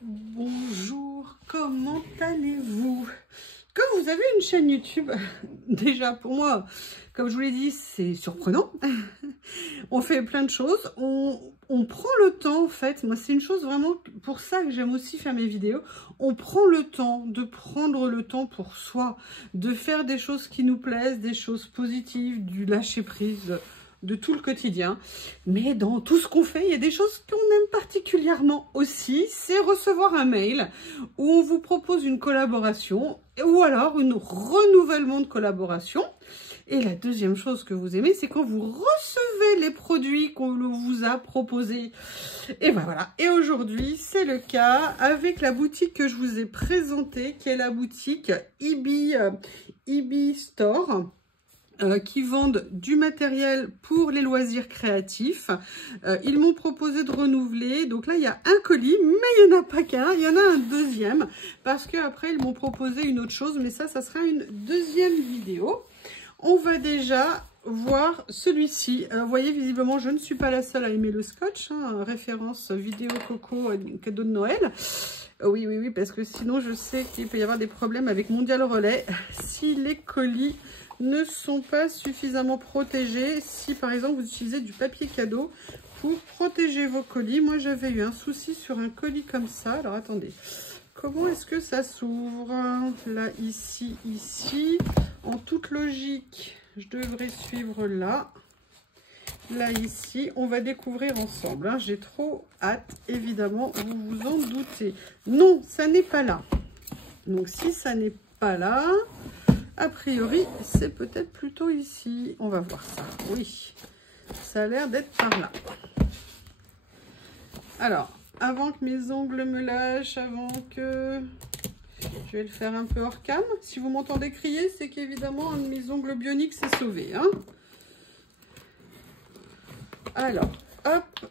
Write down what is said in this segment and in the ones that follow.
Bonjour, comment allez-vous? Comme vous avez une chaîne YouTube, déjà pour moi, comme je vous l'ai dit, c'est surprenant. On fait plein de choses, on prend le temps en fait, moi c'est une chose vraiment pour ça que j'aime aussi faire mes vidéos. On prend le temps de prendre le temps pour soi, de faire des choses qui nous plaisent, des choses positives, du lâcher prise, de tout le quotidien. Mais dans tout ce qu'on fait, il y a des choses qu'on aime particulièrement aussi. C'est recevoir un mail où on vous propose une collaboration ou alors un renouvellement de collaboration. Et la deuxième chose que vous aimez, c'est quand vous recevez les produits qu'on vous a proposés. Et ben voilà. Et aujourd'hui, c'est le cas avec la boutique que je vous ai présentée, qui est la boutique EB Store. Qui vendent du matériel pour les loisirs créatifs. Ils m'ont proposé de renouveler. Donc là, il y a un colis, mais il n'y en a pas qu'un. Il y en a un deuxième. Parce qu'après, ils m'ont proposé une autre chose. Mais ça sera une deuxième vidéo. On va déjà voir celui-ci. Vous voyez, visiblement, je ne suis pas la seule à aimer le scotch. Hein, référence vidéo Coco, cadeau de Noël. Oui, parce que sinon, je sais qu'il peut y avoir des problèmes avec Mondial Relais. Si les colis ne sont pas suffisamment protégés, si par exemple vous utilisez du papier cadeau pour protéger vos colis. Moi j'avais eu un souci sur un colis comme ça. Alors attendez, comment est-ce que ça s'ouvre? Là, ici, en toute logique je devrais suivre là, ici. On va découvrir ensemble, hein. J'ai trop hâte, évidemment, vous vous en doutez. Non, ça n'est pas là. Donc si ça n'est pas là, a priori, c'est peut-être plutôt ici. On va voir ça. Oui, ça a l'air d'être par là. Alors, avant que mes ongles me lâchent, avant que... Je vais le faire un peu hors cam. Si vous m'entendez crier, c'est qu'évidemment, un de mes ongles bioniques s'est sauvé. Hein. Alors, hop.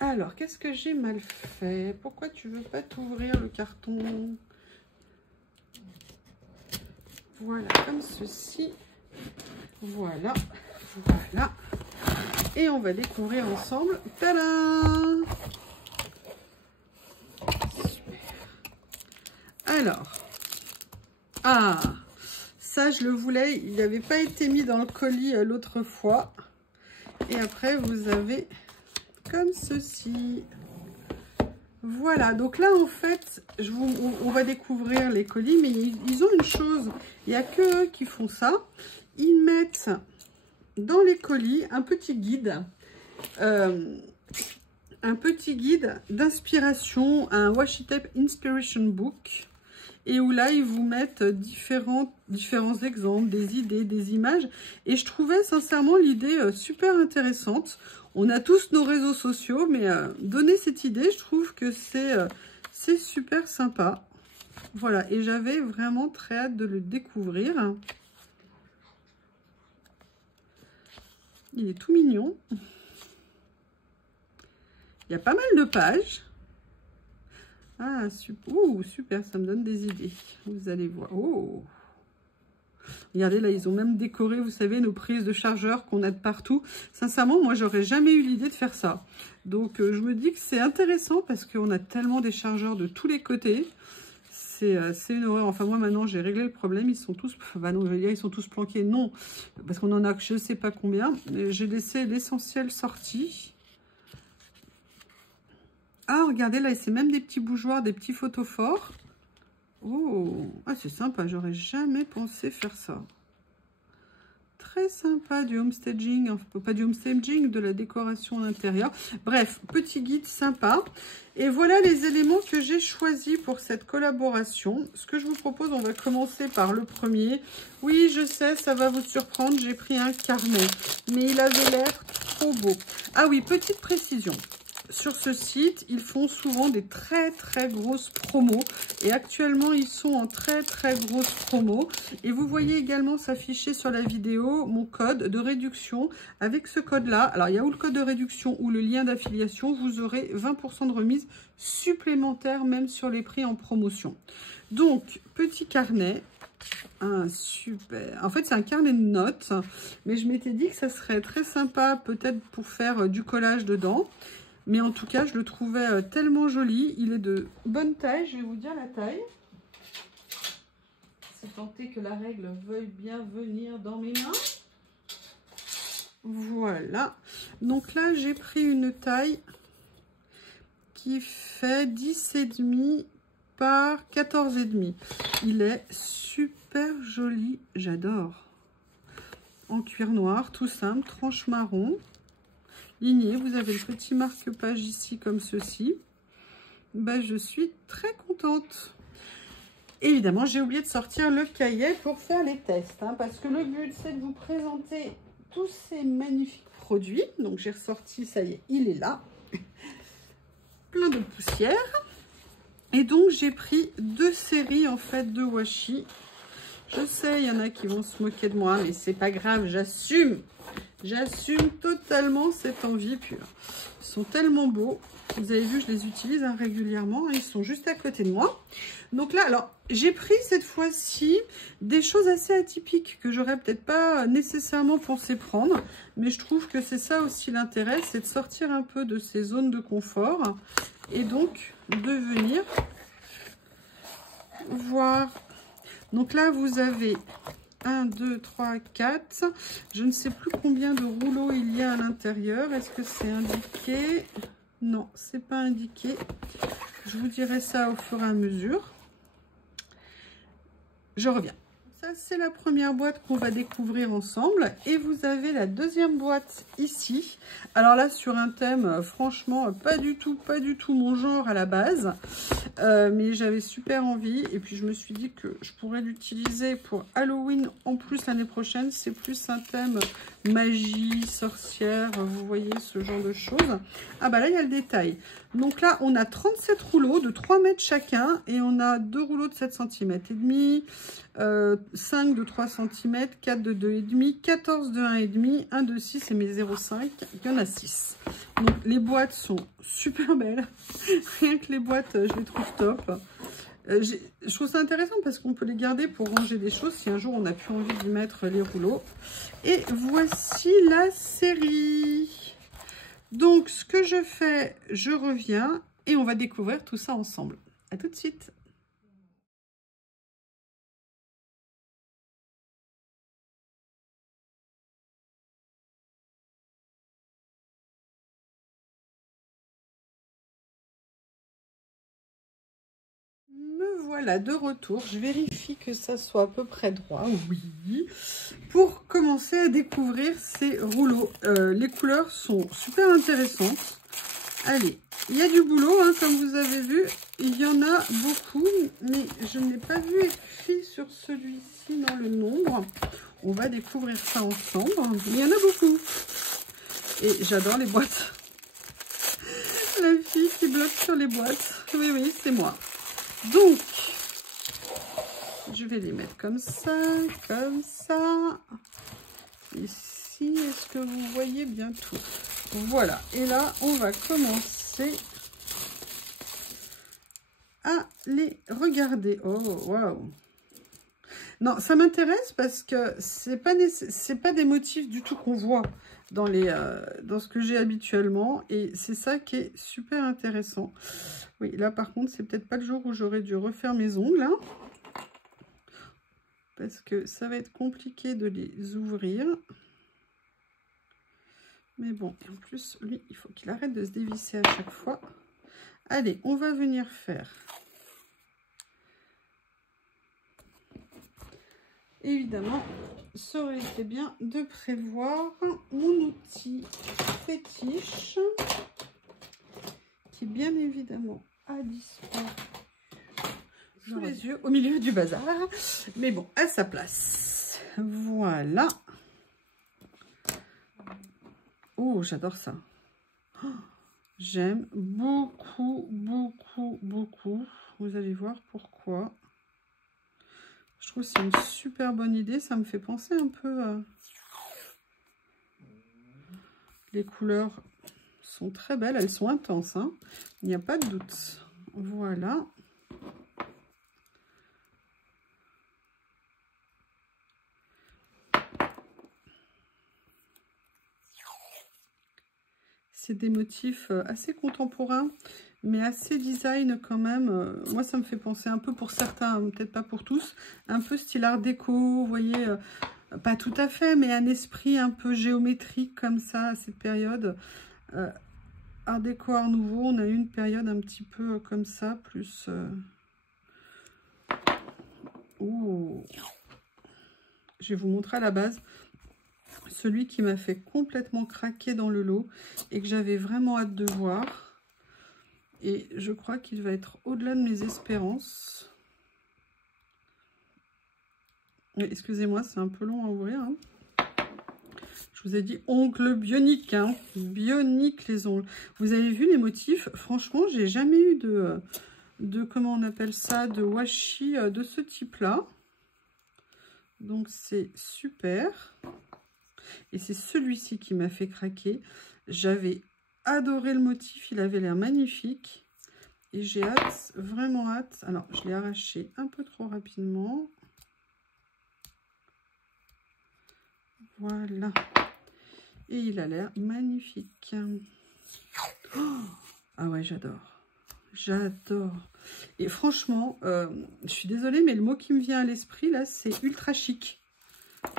Alors, qu'est-ce que j'ai mal fait? Pourquoi tu veux pas t'ouvrir le carton? Voilà, comme ceci. Voilà. Et on va découvrir ensemble. Tadam! Super. Alors. Ah! Ça, je le voulais. Il n'avait pas été mis dans le colis l'autre fois. Et après, vous avez comme ceci. Voilà, donc là en fait, on va découvrir les colis, mais ils ont une chose, il n'y a que eux qui font ça. Ils mettent dans les colis un petit guide d'inspiration, un washi tape inspiration book, et où là ils vous mettent différents exemples, des idées, des images, et je trouvais sincèrement l'idée super intéressante. On a tous nos réseaux sociaux, mais donner cette idée, je trouve que c'est super sympa. Voilà, et j'avais vraiment très hâte de le découvrir. Il est tout mignon. Il y a pas mal de pages. Ah, super, super, ça me donne des idées. Vous allez voir. Oh! Regardez, là, ils ont même décoré, vous savez, nos prises de chargeurs qu'on a de partout. Sincèrement, moi, j'aurais jamais eu l'idée de faire ça. Donc, je me dis que c'est intéressant parce qu'on a tellement des chargeurs de tous les côtés. C'est une horreur. Enfin, moi, maintenant, j'ai réglé le problème. Ils sont tous... Bah non, je vais dire, ils sont tous planqués. Non, parce qu'on en a je ne sais pas combien. J'ai laissé l'essentiel sorti. Ah, regardez, là, c'est même des petits bougeoirs, des petits photophores. Oh, ah, c'est sympa, j'aurais jamais pensé faire ça. Très sympa, du homestaging, enfin, pas du homestaging, de la décoration d'intérieur. Bref, petit guide sympa. Et voilà les éléments que j'ai choisis pour cette collaboration. Ce que je vous propose, on va commencer par le premier. Oui, je sais, ça va vous surprendre, j'ai pris un carnet, mais il avait l'air trop beau. Ah oui, petite précision. Sur ce site, ils font souvent des très grosses promos. Et actuellement, ils sont en très grosses promos. Et vous voyez également s'afficher sur la vidéo mon code de réduction. Avec ce code-là, alors il y a ou le code de réduction ou le lien d'affiliation, vous aurez 20% de remise supplémentaire même sur les prix en promotion. Donc, petit carnet. Ah, super. En fait, c'est un carnet de notes. Mais je m'étais dit que ça serait très sympa peut-être pour faire du collage dedans. Mais en tout cas, je le trouvais tellement joli. Il est de bonne taille. Je vais vous dire la taille. C'est tenté que la règle veuille bien venir dans mes mains. Voilà. Donc là, j'ai pris une taille qui fait 10,5 par 14,5. Il est super joli. J'adore. En cuir noir, tout simple, tranche marron. Ligné, vous avez le petit marque-page ici comme ceci. Ben, je suis très contente. Évidemment, j'ai oublié de sortir le cahier pour faire les tests, hein, parce que le but, c'est de vous présenter tous ces magnifiques produits. Donc, j'ai ressorti, ça y est, il est là. Plein de poussière. Et donc, j'ai pris 2 séries, en fait, de washi. Je sais, il y en a qui vont se moquer de moi, mais c'est pas grave, j'assume. J'assume totalement cette envie pure. Ils sont tellement beaux. Vous avez vu, je les utilise régulièrement. Ils sont juste à côté de moi. Donc là, alors, j'ai pris cette fois-ci des choses assez atypiques que j'aurais peut-être pas nécessairement pensé prendre. Mais je trouve que c'est ça aussi l'intérêt, c'est de sortir un peu de ces zones de confort. Et donc, de venir voir. Donc là, vous avez 1, 2, 3, 4. Je ne sais plus combien de rouleaux il y a à l'intérieur. Est-ce que c'est indiqué? Non, c'est pas indiqué. Je vous dirai ça au fur et à mesure. Je reviens. Ça, c'est la première boîte qu'on va découvrir ensemble. Et vous avez la deuxième boîte ici. Alors là, sur un thème, franchement, pas du tout mon genre à la base. Mais j'avais super envie. Et puis, je me suis dit que je pourrais l'utiliser pour Halloween en plus l'année prochaine. C'est plus un thème magie, sorcière, vous voyez, ce genre de choses. Ah bah là, il y a le détail. Donc là, on a 37 rouleaux de 3 mètres chacun. Et on a 2 rouleaux de 7 cm et demi. 5 de 3 cm, 4 de 2,5, 14 de 1,5, 1 de 6 et mes 0,5. Il y en a 6. Donc les boîtes sont super belles. Rien que les boîtes, je les trouve top. Je trouve ça intéressant parce qu'on peut les garder pour ranger des choses si un jour on n'a plus envie d'y mettre les rouleaux. Et voici la série. Donc ce que je fais, je reviens et on va découvrir tout ça ensemble. À tout de suite. Me voilà de retour. Je vérifie que ça soit à peu près droit. Oui. Pour commencer à découvrir ces rouleaux. Les couleurs sont super intéressantes. Allez, il y a du boulot, hein, comme vous avez vu. Il y en a beaucoup, mais je n'ai pas vu écrit sur celui-ci dans le nombre. On va découvrir ça ensemble. Il y en a beaucoup. Et j'adore les boîtes. La fille qui bloque sur les boîtes. Oui, c'est moi. Donc, je vais les mettre comme ça, comme ça. Ici, est-ce que vous voyez bien tout? Voilà. Et là, on va commencer à les regarder. Oh, waouh! Non, ça m'intéresse parce que c'est pas des motifs du tout qu'on voit dans ce que j'ai habituellement. Et c'est ça qui est super intéressant. Oui, là par contre, c'est peut-être pas le jour où j'aurais dû refaire mes ongles. Hein, parce que ça va être compliqué de les ouvrir. Mais bon, en plus, lui, il faut qu'il arrête de se dévisser à chaque fois. Allez, on va venir faire. Évidemment, ça aurait été bien de prévoir mon outil fétiche qui bien évidemment a disparu sous les yeux au milieu du bazar, mais bon, à sa place. Voilà. Oh, j'adore ça. Oh, j'aime beaucoup. Vous allez voir pourquoi. Je trouve que c'est une super bonne idée. Ça me fait penser un peu à... Les couleurs sont très belles. Elles sont intenses, hein. Il n'y a pas de doute. Voilà. C'est des motifs assez contemporains, mais assez design quand même. Moi, ça me fait penser un peu pour certains, peut-être pas pour tous, un peu style art déco, vous voyez, pas tout à fait, mais un esprit un peu géométrique comme ça à cette période. Art déco, art nouveau, on a eu une période un petit peu comme ça, plus... Oh. Je vais vous montrer à la base. Celui qui m'a fait complètement craquer dans le lot et que j'avais vraiment hâte de voir. Et je crois qu'il va être au-delà de mes espérances. Excusez-moi, c'est un peu long à ouvrir. Hein. Je vous ai dit ongles bioniques. Hein. Bioniques les ongles. Vous avez vu les motifs? Franchement, j'ai jamais eu de comment on appelle ça, de washi de ce type-là. Donc c'est super. Et c'est celui-ci qui m'a fait craquer. J'avais adoré le motif, il avait l'air magnifique. Et j'ai hâte, vraiment hâte. Alors, je l'ai arraché un peu trop rapidement. Voilà. Et il a l'air magnifique. Oh, ah ouais, j'adore. J'adore. Et franchement, je suis désolée, mais le mot qui me vient à l'esprit, là, c'est ultra chic.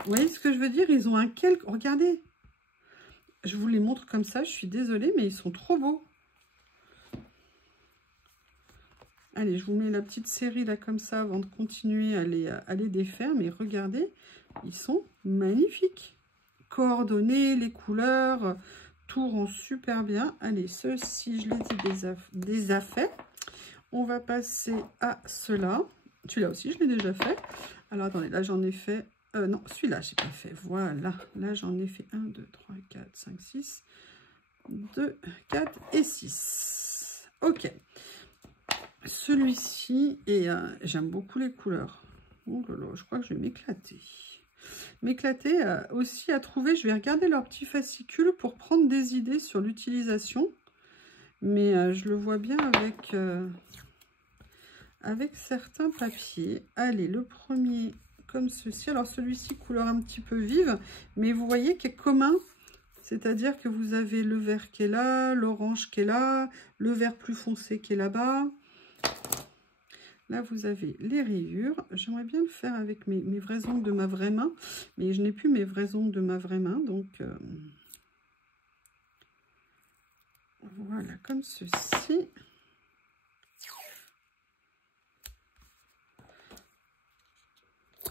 Vous voyez ce que je veux dire? Ils ont un quelque... Regardez. Je vous les montre comme ça, je suis désolée, mais ils sont trop beaux. Allez, je vous mets la petite série là comme ça avant de continuer à les défaire. Mais regardez, ils sont magnifiques. Coordonnés, les couleurs, tout rend super bien. Allez, ceux-ci, je les ai déjà fait. On va passer à ceux-là. Celui-là aussi, je l'ai déjà fait. Alors, attendez, là, j'en ai fait... non, celui-là, je n'ai pas fait. Voilà, là, j'en ai fait 1, 2, 3, 4, 5, 6. 2, 4 et 6. Ok. Celui-ci, et j'aime beaucoup les couleurs. Oh là là, je crois que je vais m'éclater. M'éclater aussi à trouver. Je vais regarder leurs petits fascicules pour prendre des idées sur l'utilisation. Mais je le vois bien avec certains papiers. Allez, le premier comme ceci. Alors celui-ci, couleur un petit peu vive, mais vous voyez qu'il est commun. C'est-à-dire que vous avez le vert qui est là, l'orange qui est là, le vert plus foncé qui est là-bas. Là, vous avez les rayures. J'aimerais bien le faire avec mes vrais ongles de ma vraie main, mais je n'ai plus mes vrais ongles de ma vraie main. Donc, voilà, comme ceci.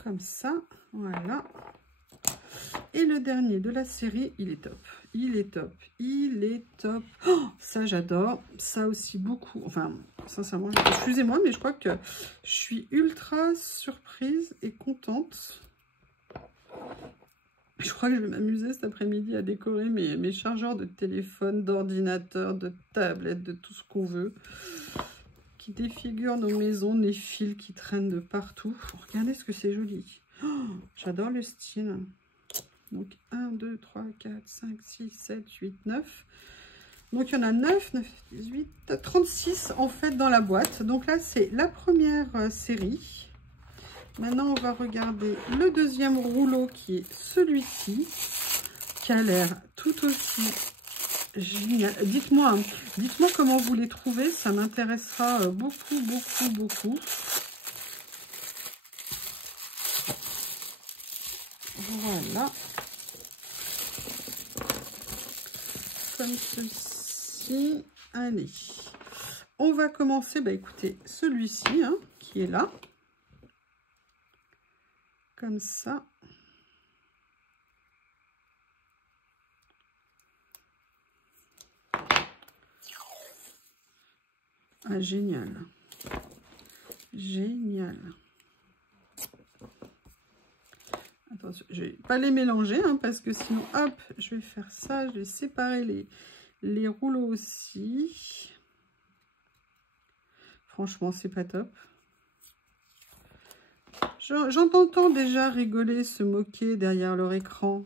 Comme ça, voilà. Et le dernier de la série, il est top. Il est top. Il est top. Oh, ça, j'adore. Ça aussi, beaucoup. Enfin, sincèrement, excusez-moi, mais je crois que je suis ultra surprise et contente. Je crois que je vais m'amuser cet après-midi à décorer mes chargeurs de téléphone, d'ordinateur, de tablette, de tout ce qu'on veut. Qui défigurent nos maisons, les fils qui traînent de partout. Regardez ce que c'est joli. Oh, j'adore le style. Donc 1, 2, 3, 4, 5, 6, 7, 8, 9. Donc il y en a 9, 9, 18, 36 en fait dans la boîte. Donc là c'est la première série. Maintenant on va regarder le deuxième rouleau qui est celui-ci. Qui a l'air tout aussi génial. Dites-moi comment vous les trouvez. Ça m'intéressera beaucoup, beaucoup, beaucoup. Voilà. Comme ceci. Allez. On va commencer, bah écoutez, celui-ci, hein, qui est là. Comme ça. Ah, génial. Génial. Attention, je vais pas les mélanger, hein, parce que sinon, hop, je vais faire ça. Je vais séparer les rouleaux aussi. Franchement, c'est pas top. J'entends déjà rigoler, se moquer derrière leur écran.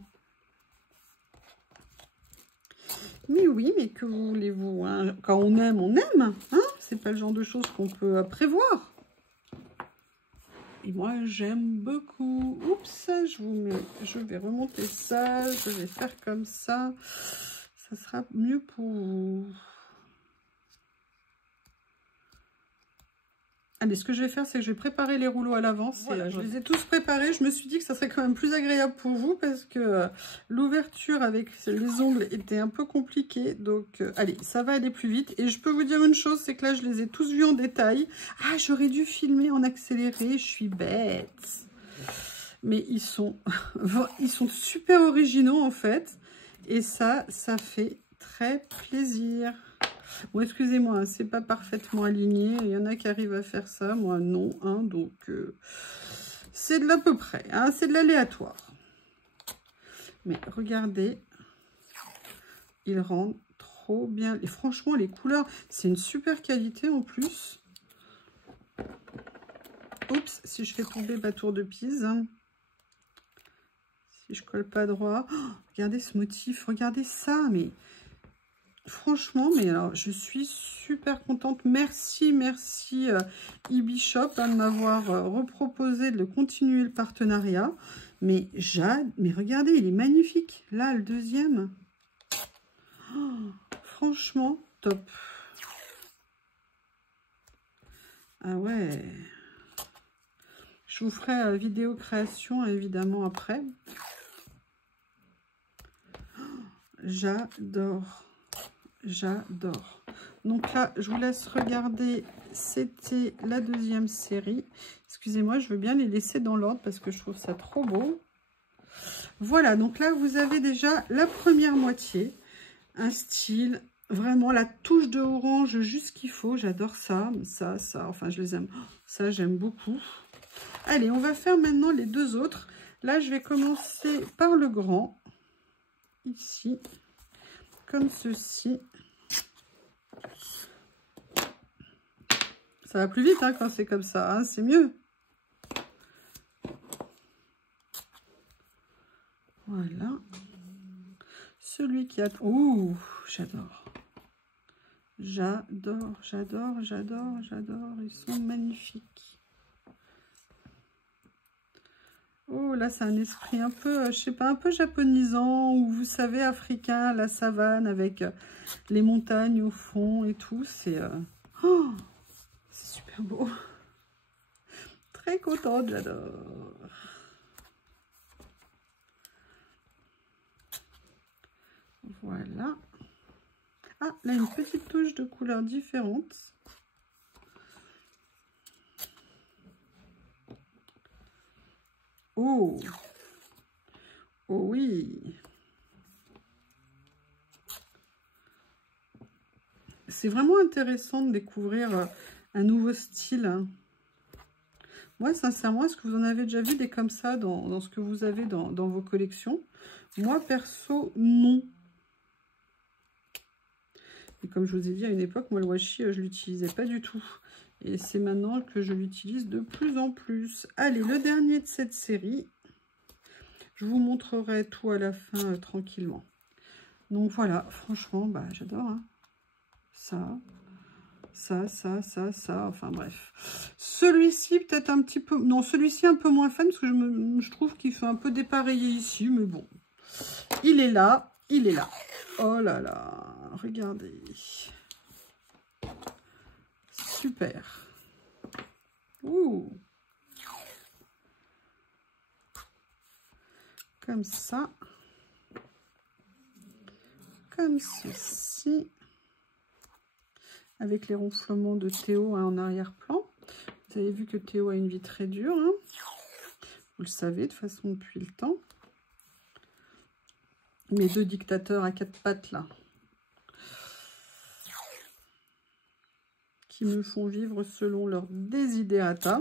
Mais oui, mais que voulez-vous, hein? Quand on aime, hein? C'est pas le genre de choses qu'on peut prévoir. Et moi, j'aime beaucoup. Oups, je vais remonter ça. Je vais faire comme ça. Ça ça sera mieux pour vous. Allez, ce que je vais faire, c'est que je vais préparer les rouleaux à l'avance. Voilà, je les ai tous préparés. Je me suis dit que ça serait quand même plus agréable pour vous parce que l'ouverture avec les ongles était un peu compliquée. Donc, allez, ça va aller plus vite. Et je peux vous dire une chose, c'est que là, je les ai tous vus en détail. Ah, j'aurais dû filmer en accéléré. Je suis bête. Mais ils sont super originaux, en fait. Et ça fait très plaisir. Bon, excusez-moi, hein, c'est pas parfaitement aligné. Il y en a qui arrivent à faire ça, moi non. Hein, donc, c'est de l'à peu près. Hein, c'est de l'aléatoire. Mais regardez, ils rendent trop bien. Et franchement, les couleurs, c'est une super qualité en plus. Oups, si je fais tomber ma tour de Pise. Hein. Si je colle pas droit. Oh, regardez ce motif, regardez ça, mais... Franchement, mais alors, je suis super contente. Merci eBishop de m'avoir reproposé de continuer le partenariat. Mais regardez, il est magnifique. Là, le deuxième. Oh, franchement, top. Ah ouais. Je vous ferai vidéo création, évidemment, après. Oh, j'adore. J'adore. Donc là, je vous laisse regarder. C'était la deuxième série. Excusez-moi, je veux bien les laisser dans l'ordre parce que je trouve ça trop beau. Voilà, donc là, vous avez déjà la première moitié. Un style, vraiment la touche de orange juste qu'il faut. J'adore ça. Ça, enfin, je les aime. Ça, j'aime beaucoup. Allez, on va faire maintenant les deux autres. Là, je vais commencer par le grand. Ici. Comme ceci. Ça va plus vite hein, quand c'est comme ça, hein, c'est mieux. Voilà. Celui qui a... Ouh, j'adore. J'adore. Ils sont magnifiques. Oh, là, c'est un esprit un peu, je sais pas, un peu japonisant, ou vous savez, africain, la savane, avec les montagnes au fond et tout. C'est c'est super beau. Très contente, j'adore. Voilà. Ah, là, une petite touche de couleur différente. Oh, oh oui. C'est vraiment intéressant de découvrir un nouveau style. Moi, sincèrement, est-ce que vous en avez déjà vu des comme ça dans ce que vous avez dans vos collections? Moi, perso, non. Et comme je vous ai dit à une époque, moi, le washi, je ne l'utilisais pas du tout. Et c'est maintenant que je l'utilise de plus en plus. Allez, le dernier de cette série. Je vous montrerai tout à la fin tranquillement. Donc voilà, franchement, bah, j'adore. Hein. Ça, enfin bref. Celui-ci, peut-être un petit peu... Non, celui-ci un peu moins fan, parce que je trouve qu'il fait un peu dépareillé ici, mais bon. Il est là, il est là. Oh là là, regardez. Super. Ouh. Comme ça. Comme ceci. Avec les ronflements de Théo hein, en arrière-plan. Vous avez vu que Théo a une vie très dure. Hein. Vous le savez, de façon depuis le temps. Mes deux dictateurs à quatre pattes, là. Qui me font vivre selon leur desiderata.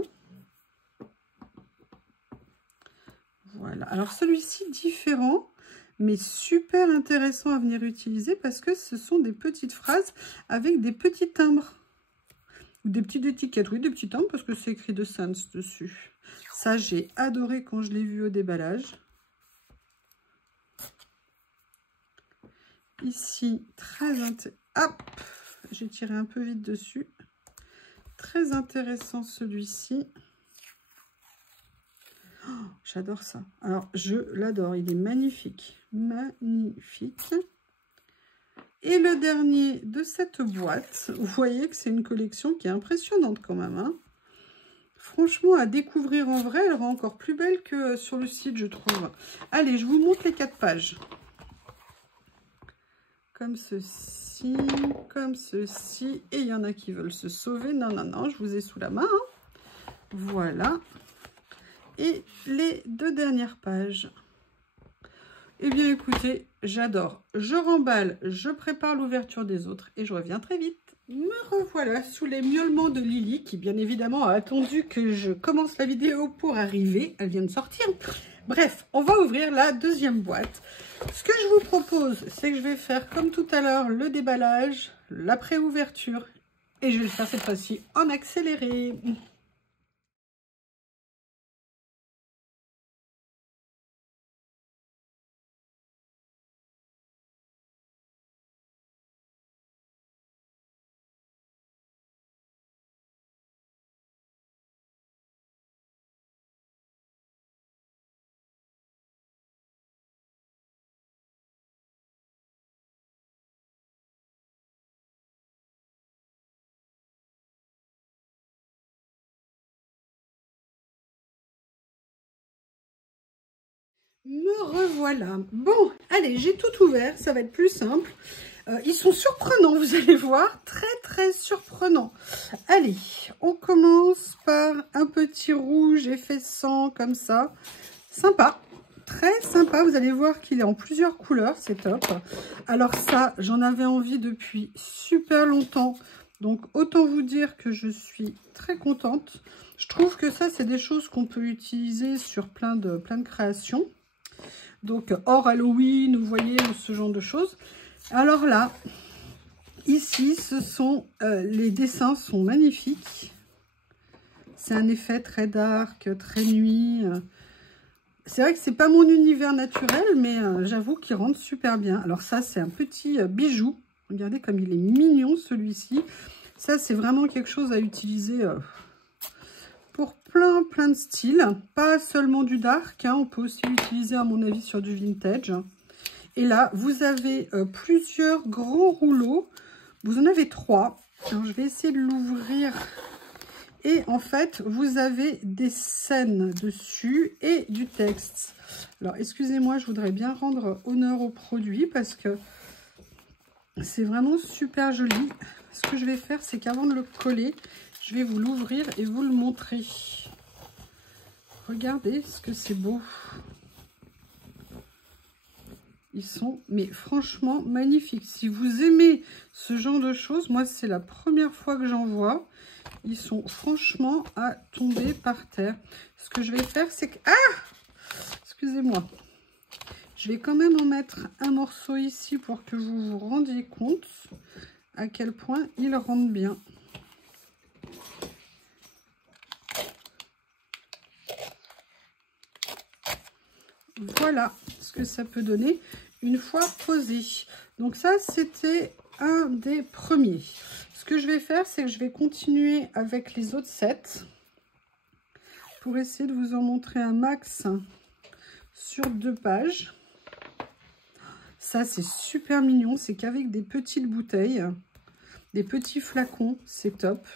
Voilà. Alors, celui-ci, différent, mais super intéressant à venir utiliser parce que ce sont des petites phrases avec des petits timbres. Ou des petites étiquettes. Oui, des petits timbres parce que c'est écrit de Sans dessus. Ça, j'ai adoré quand je l'ai vu au déballage. Ici, très intéressant. Hop, j'ai tiré un peu vite dessus. Très intéressant celui-ci. Oh, j'adore ça. Alors, je l'adore. Il est magnifique. Magnifique. Et le dernier de cette boîte, vous voyez que c'est une collection qui est impressionnante quand même, hein. Franchement, à découvrir en vrai, elle rend encore plus belle que sur le site, je trouve. Allez, je vous montre les 4 pages. Comme ceci, comme ceci. Et il y en a qui veulent se sauver. Non, non, non, je vous ai sous la main, hein. Voilà. Et les 2 dernières pages. Eh bien, écoutez, j'adore. Je remballe, je prépare l'ouverture des autres et je reviens très vite. Me revoilà sous les miaulements de Lily, qui bien évidemment a attendu que je commence la vidéo pour arriver. Elle vient de sortir. Bref, on va ouvrir la deuxième boîte. Ce que je vous propose, c'est que je vais faire comme tout à l'heure le déballage, la pré-ouverture. Et je vais le faire cette fois-ci en accéléré. Me revoilà. Bon, allez, j'ai tout ouvert, ça va être plus simple. Ils sont surprenants, vous allez voir, très surprenants. Allez, on commence par un petit rouge effet sang comme ça. Sympa, très sympa, vous allez voir qu'il est en plusieurs couleurs, c'est top. Alors ça, j'en avais envie depuis super longtemps. Donc, autant vous dire que je suis très contente. Je trouve que ça, c'est des choses qu'on peut utiliser sur plein de créations. Donc, hors Halloween, vous voyez, ce genre de choses. Alors là, ici, les dessins sont magnifiques. C'est un effet très dark, très nuit. C'est vrai que c'est pas mon univers naturel, mais j'avoue qu'il rentre super bien. Alors ça, c'est un petit bijou. Regardez comme il est mignon, celui-ci. Ça, c'est vraiment quelque chose à utiliser pour plein de styles. Pas seulement du dark, hein. On peut aussi l'utiliser, à mon avis, sur du vintage. Et là, vous avez plusieurs grands rouleaux. Vous en avez 3. Alors, je vais essayer de l'ouvrir. Et en fait, vous avez des scènes dessus et du texte. Alors, excusez-moi, je voudrais bien rendre honneur au produit parce que c'est vraiment super joli. Ce que je vais faire, c'est qu'avant de le coller, je vais vous l'ouvrir et vous le montrer. Regardez ce que c'est beau. Ils sont, mais franchement, magnifiques. Si vous aimez ce genre de choses, moi, c'est la première fois que j'en vois. Ils sont franchement à tomber par terre. Ce que je vais faire, c'est que... Ah! Excusez-moi. Je vais quand même en mettre un morceau ici pour que vous vous rendiez compte à quel point il rentre bien. Voilà ce que ça peut donner une fois posé. Donc ça, c'était un des premiers. Ce que je vais faire, c'est que je vais continuer avec les autres sets pour essayer de vous en montrer un max sur 2 pages. Ça, c'est super mignon. C'est qu'avec des petites bouteilles, des petits flacons, c'est top.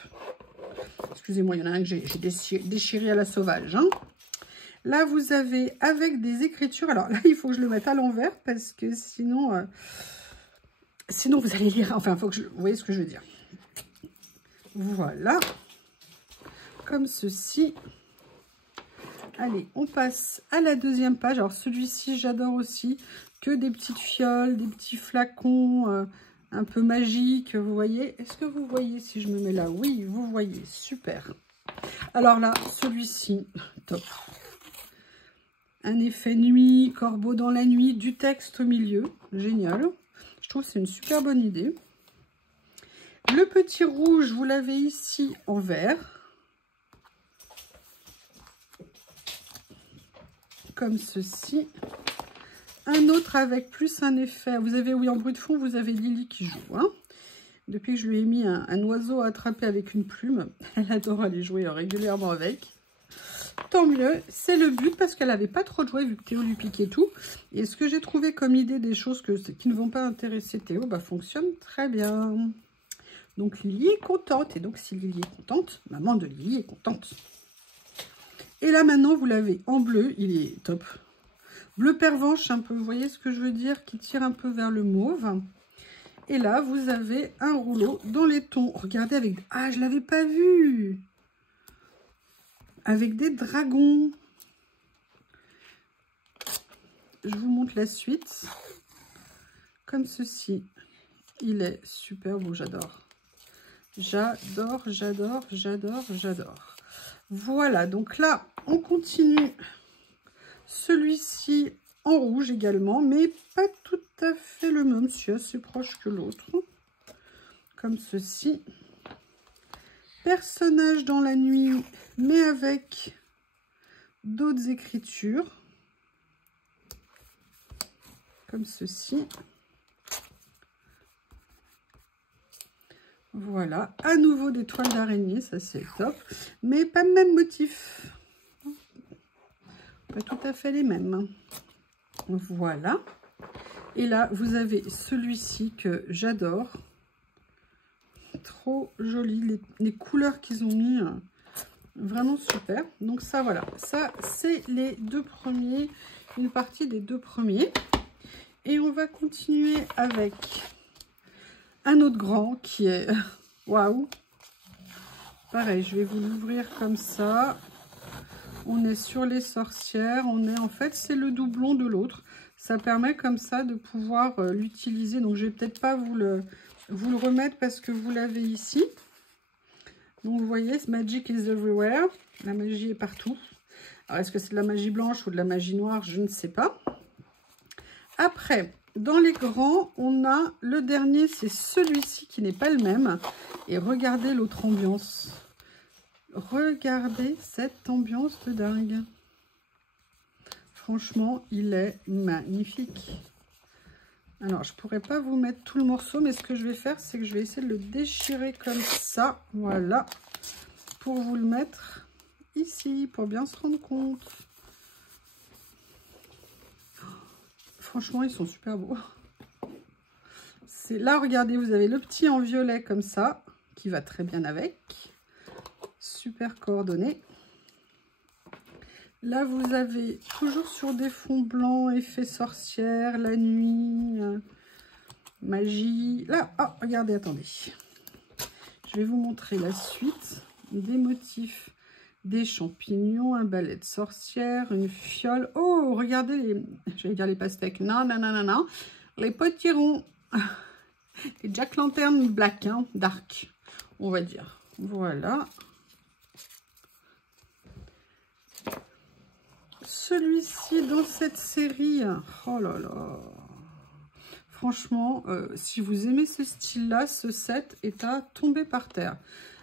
Excusez-moi, il y en a un que j'ai déchiré à la sauvage, hein. Là, vous avez avec des écritures. Alors là, il faut que je le mette à l'envers parce que sinon, sinon vous allez lire. Enfin, il faut que vous voyez ce que je veux dire. Voilà. Comme ceci. Allez, on passe à la deuxième page. Alors, celui-ci, j'adore aussi. Que des petites fioles, des petits flacons un peu magiques. Vous voyez? Est-ce que vous voyez si je me mets là? Oui, vous voyez. Super. Alors là, celui-ci, top. Un effet nuit, corbeau dans la nuit, du texte au milieu. Génial. Je trouve que c'est une super bonne idée. Le petit rouge, vous l'avez ici en vert. Comme ceci. Un autre avec plus un effet. Vous avez, oui, en bruit de fond, vous avez Lily qui joue. Hein. Depuis que je lui ai mis un oiseau à attraper avec une plume, elle adore aller jouer régulièrement avec. tant mieux, c'est le but parce qu'elle n'avait pas trop de jouets vu que Théo lui piquait tout. Et ce que j'ai trouvé comme idée des choses qui ne vont pas intéresser Théo, bah, fonctionne très bien. Donc Lily est contente. Et donc si Lily est contente, maman de Lily est contente. Et là maintenant vous l'avez en bleu, il est top. Bleu pervenche un peu, vous voyez ce que je veux dire, qui tire un peu vers le mauve. Et là vous avez un rouleau dans les tons. Regardez avec... Ah, je ne l'avais pas vu. Avec des dragons. Je vous montre la suite. Comme ceci. Il est super beau, j'adore. J'adore, j'adore, j'adore, j'adore. Voilà, donc là, on continue. Celui-ci en rouge également, mais pas tout à fait le même. C'est assez proche que l'autre. Comme ceci. Personnage dans la nuit, mais avec d'autres écritures. Comme ceci. Voilà, à nouveau des toiles d'araignée, ça c'est top. Mais pas le même motif. Pas tout à fait les mêmes. Voilà. Et là, vous avez celui-ci que j'adore. Trop joli. Les couleurs qu'ils ont mis, vraiment super. Donc ça, voilà. Ça, c'est les deux premiers. Une partie des deux premiers. Et on va continuer avec un autre grand qui est... Waouh! Pareil, je vais vous l'ouvrir comme ça. On est sur les sorcières. On est en fait, c'est le doublon de l'autre. Ça permet comme ça de pouvoir l'utiliser. Donc, je vais peut-être pas vous le remettre parce que vous l'avez ici. Donc, vous voyez, Magic is everywhere. La magie est partout. Alors, est-ce que c'est de la magie blanche ou de la magie noire? Je ne sais pas. Après, dans les grands, on a le dernier, c'est celui-ci qui n'est pas le même. Et regardez l'autre ambiance. Regardez cette ambiance de dingue. Franchement, il est magnifique. Alors, je ne pourrais pas vous mettre tout le morceau, mais ce que je vais faire, c'est que je vais essayer de le déchirer comme ça. Voilà. Pour vous le mettre ici, pour bien se rendre compte. Franchement, ils sont super beaux. Là, regardez, vous avez le petit en violet comme ça, qui va très bien avec. Super coordonné. Là, vous avez toujours sur des fonds blancs, effet sorcière, la nuit, magie. Là, oh, regardez, attendez. Je vais vous montrer la suite. Des motifs, des champignons, un balai de sorcière, une fiole. Oh, regardez les... J'allais dire les pastèques. Non, non, non, non, non. Les petits ronds. Les Jack Lantern Black, hein, dark, on va dire. Voilà. Celui-ci dans cette série, oh là là. Franchement, si vous aimez ce style-là, ce set est à tomber par terre.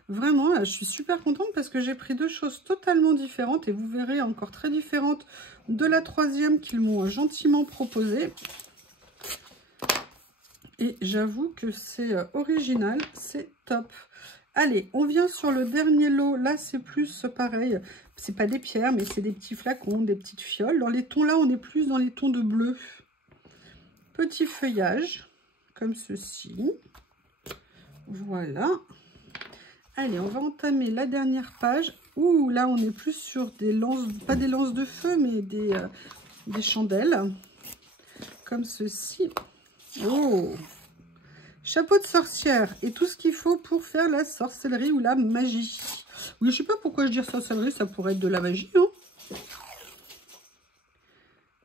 Vraiment, là, je suis super contente parce que j'ai pris deux choses totalement différentes et vous verrez encore très différentes de la troisième qu'ils m'ont gentiment proposée. Et j'avoue que c'est original, c'est top. Allez, on vient sur le dernier lot. Là, c'est plus pareil. C'est pas des pierres, mais c'est des petits flacons, des petites fioles. Dans les tons là, on est plus dans les tons de bleu. Petit feuillage, comme ceci. Voilà. Allez, on va entamer la dernière page. Ouh, là, on est plus sur des lances, pas des lances de feu, mais des chandelles. Comme ceci. Oh! Chapeau de sorcière et tout ce qu'il faut pour faire la sorcellerie ou la magie. Oui, je sais pas pourquoi je dis sorcellerie, ça pourrait être de la magie, hein.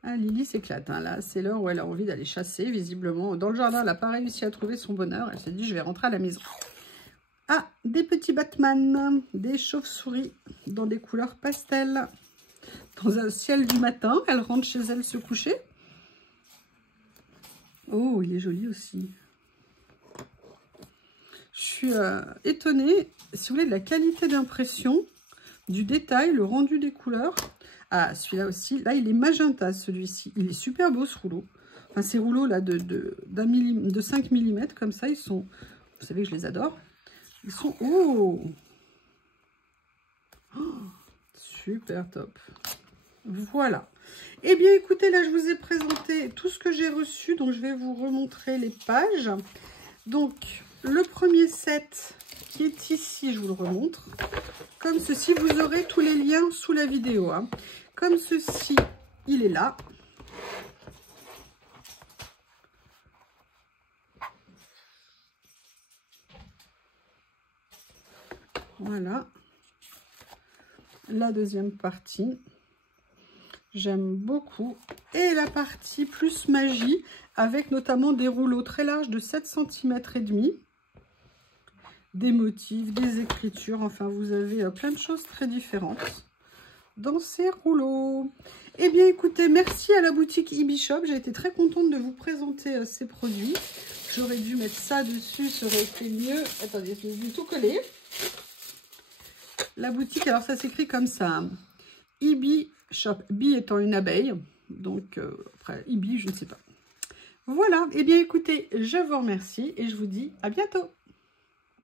Ah, Lily s'éclate, hein, là, c'est l'heure où elle a envie d'aller chasser, visiblement. Dans le jardin, elle n'a pas réussi à trouver son bonheur. Elle s'est dit, je vais rentrer à la maison. Ah, des petits Batman, des chauves-souris dans des couleurs pastel. Dans un ciel du matin, elle rentre chez elle se coucher. Oh, il est joli aussi. Je suis étonnée, si vous voulez, de la qualité d'impression, du détail, le rendu des couleurs. Ah, celui-là aussi. Là, il est magenta, celui-ci. Il est super beau, ce rouleau. Enfin, ces rouleaux-là de 5 mm, comme ça, ils sont... Vous savez que je les adore. Ils sont... Oh, super top. Voilà. Eh bien, écoutez, là, je vous ai présenté tout ce que j'ai reçu. Donc, je vais vous remontrer les pages. Donc, le premier set qui est ici, je vous le remontre. Comme ceci, vous aurez tous les liens sous la vidéo. Hein. Comme ceci, il est là. Voilà. La deuxième partie. J'aime beaucoup. Et la partie plus magie, avec notamment des rouleaux très larges de 7 cm et demi. Des motifs, des écritures. Enfin, vous avez plein de choses très différentes dans ces rouleaux. Eh bien, écoutez, merci à la boutique eBee-Shop. J'ai été très contente de vous présenter ces produits. J'aurais dû mettre ça dessus, ça aurait été mieux. Attendez, je vais tout coller. La boutique, alors ça s'écrit comme ça. eBee-Shop. Bee étant une abeille. Donc, après, eBee, je ne sais pas. Voilà. Eh bien, écoutez, je vous remercie et je vous dis à bientôt.